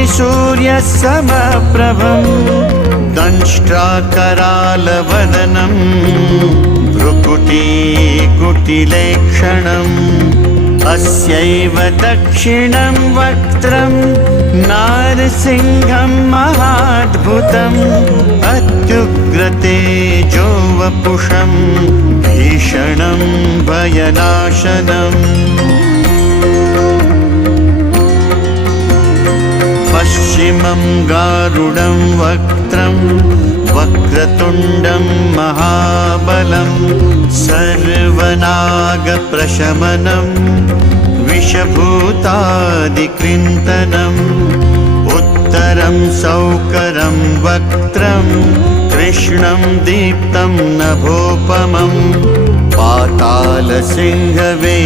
कोटिसूर्यसमप्रभं दंष्ट्राकरालवदनं भ्रुकुटीकुटिलेक्षणम् अस्यैव दक्षिणं वक्त्रं नारसिंहं महाद्भुतम् अत्युग्रतेजो वपुषं भीषणं भयनाशनम् पश्चिमं गारुडं वक्त्रं वक्रतुण्डं महाबलं सर्वनागप्रशमनं विषभूतादिकृन्तनम् उत्तरं सौकरं वक्त्रं कृष्णं दीप्तं नभोपमं पातालसिंहवे